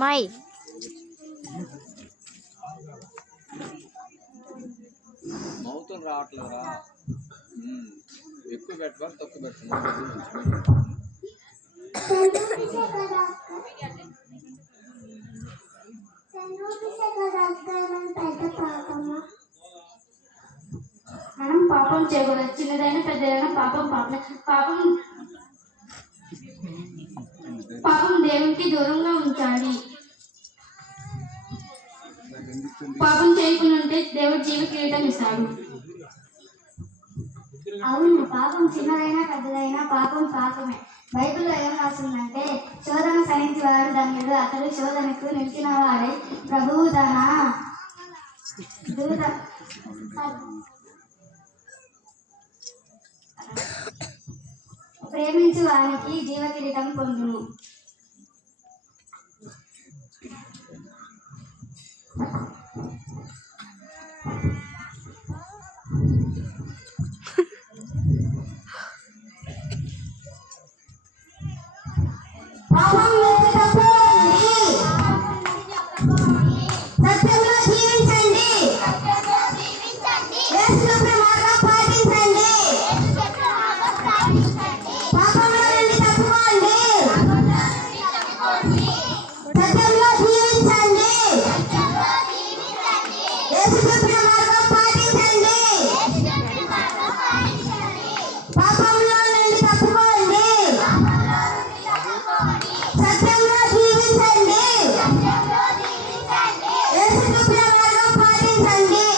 My మౌతులు రావట్లేదురా. ఎక్కువ పెట్టవాలి, తక్కువ పెట్టాలి. మనం పాపం చేయకూడదు. చిన్నదైనా పెద్దదైనా పాపం పాపం దేవునికి దూరంగా ఉంచాలి. పాపం చేయకుండా ఉంటే దేవుడు జీవ కిరీటం ఇస్తాడు. అవును, పాపం చిన్నదైనా పెద్దదైనా పాపం పాపమే. బైబిల్లో ఏం రాస్తుందంటే, శోధన సహించేవాడు ధన్యుడు, అతడు శోధనకు నిలిచిన వాడే ప్రభువు తన దూత ప్రేమించు వానికి జీవ కిరీటం పొందును. సత్యంలో జీవించండి, పాపంలో నుండి తప్పుకోండి. సత్యంలో జీవించండి, యేసు చెప్పిన మార్గం పాటించండి. పాపంలో నుండి తప్పుకోండి. సత్యంలో జీవించండి, యేసు చెప్పిన మార్గం పాటించండి.